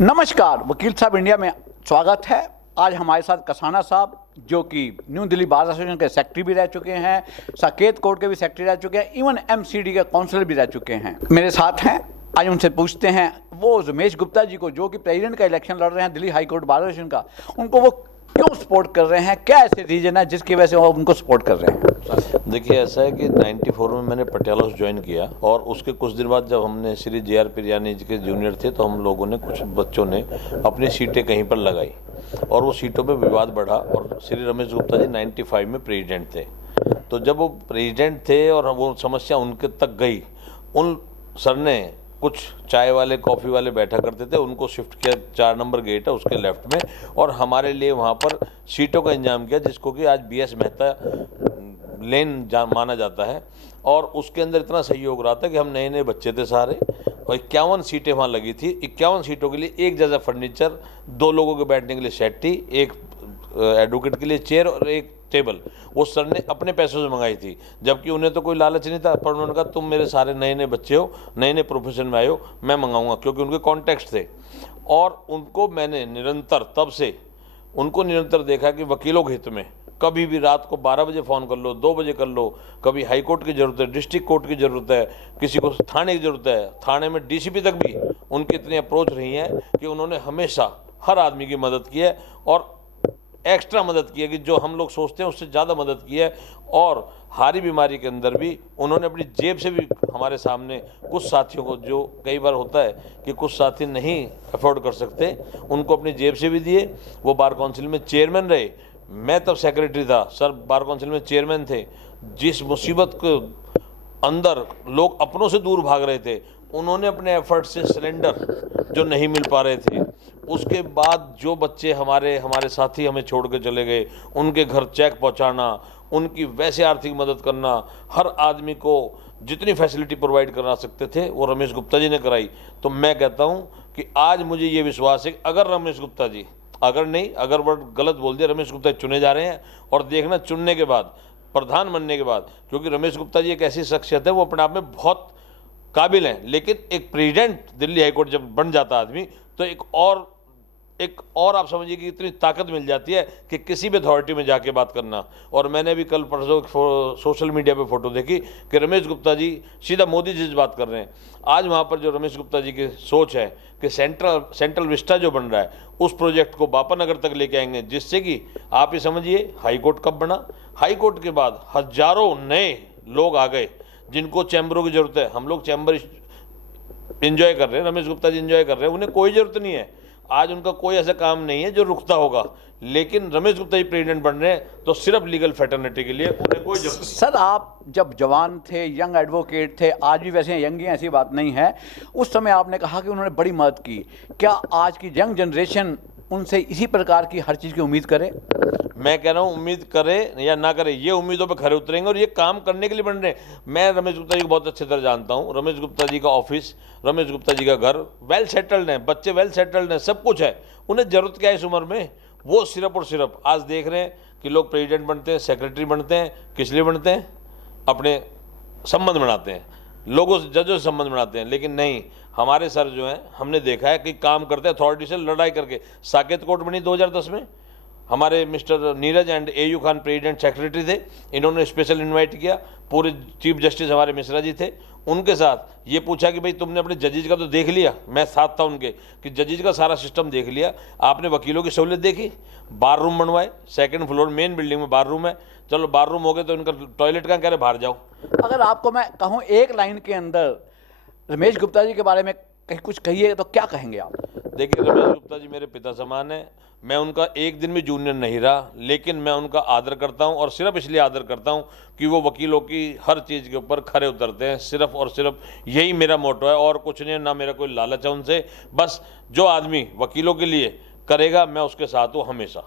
नमस्कार, वकील साहब इंडिया में स्वागत है। आज हमारे साथ कसाना साहब, जो कि न्यू दिल्ली बार एसोसिएशन के सेक्रेटरी भी रह चुके हैं, साकेत कोर्ट के भी सेक्रेटरी रह चुके हैं, इवन एमसीडी के काउंसिलर भी रह चुके हैं, मेरे साथ हैं। आज उनसे पूछते हैं वो रमेश गुप्ता जी को, जो कि प्रेसिडेंट का इलेक्शन लड़ रहे हैं Delhi high court bar association का, उनको वो क्यों सपोर्ट कर रहे हैं, क्या ऐसे रीजन है जिसकी वजह से वो उनको सपोर्ट कर रहे हैं? देखिए, ऐसा है कि 94 में मैंने पटियाला हाउस ज्वाइन किया और उसके कुछ दिन बाद जब हमने श्री जे.आर. पिरयानी जी के जूनियर थे तो हम लोगों ने, कुछ बच्चों ने अपनी सीटें कहीं पर लगाई और वो सीटों पे विवाद बढ़ा और श्री रमेश गुप्ता जी 95 में प्रेसिडेंट थे। तो जब वो प्रेसिडेंट थे और वो समस्या उनके तक गई, उन सर ने कुछ चाय वाले, कॉफ़ी वाले बैठा करते थे, उनको शिफ्ट किया, 4 नंबर गेट है उसके लेफ्ट में, और हमारे लिए वहाँ पर सीटों का इंतजाम किया, जिसको कि आज BS मेहता लेन माना जाता है। और उसके अंदर इतना सहयोग रहा था कि हम नए नए बच्चे थे सारे, और 51 सीटें वहाँ लगी थी। 51 सीटों के लिए एक जैसा फर्नीचर, 2 लोगों के बैठने के लिए सेट्टी, एक एडवोकेट के लिए चेयर और एक टेबल, वो सर ने अपने पैसों से मंगाई थी, जबकि उन्हें तो कोई लालच नहीं था। पर उन्होंने कहा तुम मेरे सारे नए नए बच्चे हो, नए नए प्रोफेशन में आए हो, मैं मंगाऊंगा, क्योंकि उनके कॉन्टेक्ट थे। और उनको मैंने निरंतर, तब से उनको निरंतर देखा कि वकीलों के हित में कभी भी रात को 12 बजे फ़ोन कर लो, 2 बजे कर लो, कभी हाई कोर्ट की ज़रूरत है, डिस्ट्रिक्ट कोर्ट की ज़रूरत है, किसी को थाने की ज़रूरत है, थाने में DCP तक भी उनकी इतनी अप्रोच रही है कि उन्होंने हमेशा हर आदमी की मदद की है और एक्स्ट्रा मदद की है कि जो हम लोग सोचते हैं उससे ज़्यादा मदद की है। और हारी बीमारी के अंदर भी उन्होंने अपनी जेब से भी हमारे सामने कुछ साथियों को, जो कई बार होता है कि कुछ साथी नहीं अफोर्ड कर सकते, उनको अपनी जेब से भी दिए। वो बार काउंसिल में चेयरमैन रहे, मैं तब सेक्रेटरी था, सर बार काउंसिल में चेयरमैन थे। जिस मुसीबत के अंदर लोग अपनों से दूर भाग रहे थे, उन्होंने अपने एफर्ट से सिलेंडर जो नहीं मिल पा रहे थे, उसके बाद जो बच्चे हमारे साथी हमें छोड़ के चले गए, उनके घर चेक पहुंचाना, उनकी वैसे आर्थिक मदद करना, हर आदमी को जितनी फैसिलिटी प्रोवाइड करा सकते थे वो रमेश गुप्ता जी ने कराई। तो मैं कहता हूं कि आज मुझे ये विश्वास है कि अगर रमेश गुप्ता जी, अगर वर्ड गलत बोल दिया, रमेश गुप्ता चुने जा रहे हैं, और देखना चुनने के बाद, प्रधान बनने के बाद, क्योंकि रमेश गुप्ता जी एक ऐसी शख्सियत है, वो अपने आप में बहुत काबिल हैं, लेकिन एक प्रेसिडेंट दिल्ली हाईकोर्ट जब बन जाता आदमी, तो एक और आप समझिए कि इतनी ताकत मिल जाती है कि किसी भी अथॉरिटी में जाके बात करना। और मैंने भी कल परसों सोशल मीडिया पे फोटो देखी कि रमेश गुप्ता जी सीधा मोदी जी से बात कर रहे हैं। आज वहाँ पर जो रमेश गुप्ता जी की सोच है कि सेंट्रल विस्टा जो बन रहा है, उस प्रोजेक्ट को बापानगर तक लेके आएंगे, जिससे कि आप ही समझिए हाई कोर्ट कब बना, हाई कोर्ट के बाद हजारों नए लोग आ गए जिनको चैम्बरों की ज़रूरत है। हम लोग चैम्बर इंजॉय कर रहे हैं, रमेश गुप्ता जी इंजॉय कर रहे हैं, उन्हें कोई ज़रूरत नहीं है, आज उनका कोई ऐसा काम नहीं है जो रुकता होगा, लेकिन रमेश गुप्ता जी प्रेसिडेंट बन रहे हैं तो सिर्फ लीगल फैटर्निटी के लिए, उन्हें कोई जरूरत नहीं। सर, आप जब जवान थे, यंग एडवोकेट थे, आज भी वैसे यंग ही, ऐसी बात नहीं है, उस समय आपने कहा कि उन्होंने बड़ी मदद की। क्या आज की यंग जनरेशन उनसे इसी प्रकार की हर चीज़ की उम्मीद करे? मैं कह रहा हूँ, उम्मीद करे या ना करे, ये उम्मीदों पे खरे उतरेंगे और ये काम करने के लिए बन रहे हैं। मैं रमेश गुप्ता जी को बहुत अच्छी तरह जानता हूँ। रमेश गुप्ता जी का ऑफिस, रमेश गुप्ता जी का घर वेल सेटल्ड है, बच्चे वेल सेटल्ड हैं, सब कुछ है। उन्हें ज़रूरत क्या है इस उम्र में? वो सिर्फ और सिर्फ आज देख रहे हैं कि लोग प्रेसिडेंट बनते हैं, सेक्रेटरी बनते हैं, किस लिए बनते हैं? अपने संबंध बनाते हैं, लोगों से, जजों से संबंध बनाते हैं। लेकिन नहीं, हमारे सर जो हैं, हमने देखा है कि काम करते हैं अथॉरिटी से लड़ाई करके। साकेत कोर्ट बनी 2010 में, हमारे mister Neeraj and AU Khan president secretary थे, इन्होंने स्पेशल इनवाइट किया, पूरे चीफ जस्टिस हमारे मिश्रा जी थे, उनके साथ ये पूछा कि भाई तुमने अपने जजेज का तो देख लिया, मैं साथ था उनके, कि जजेज का सारा सिस्टम देख लिया, आपने वकीलों की सहूलियत देखी, बार रूम बनवाए, 2nd फ्लोर मेन बिल्डिंग में बार रूम है, चलो बार रूम हो गए तो इनका टॉयलेट कहाँ, कह रहे बाहर जाओ। अगर आपको मैं कहूँ एक लाइन के अंदर रमेश गुप्ता जी के बारे में कहीं कुछ कहिए तो क्या कहेंगे आप? देखिए, रमेश गुप्ता जी मेरे पिता समान है, मैं उनका एक दिन भी जूनियर नहीं रहा, लेकिन मैं उनका आदर करता हूं, और सिर्फ इसलिए आदर करता हूं कि वो वकीलों की हर चीज़ के ऊपर खरे उतरते हैं। सिर्फ और सिर्फ यही मेरा मोटो है, और कुछ नहीं, ना मेरा कोई लालच है उनसे। बस जो आदमी वकीलों के लिए करेगा, मैं उसके साथ हूँ हमेशा।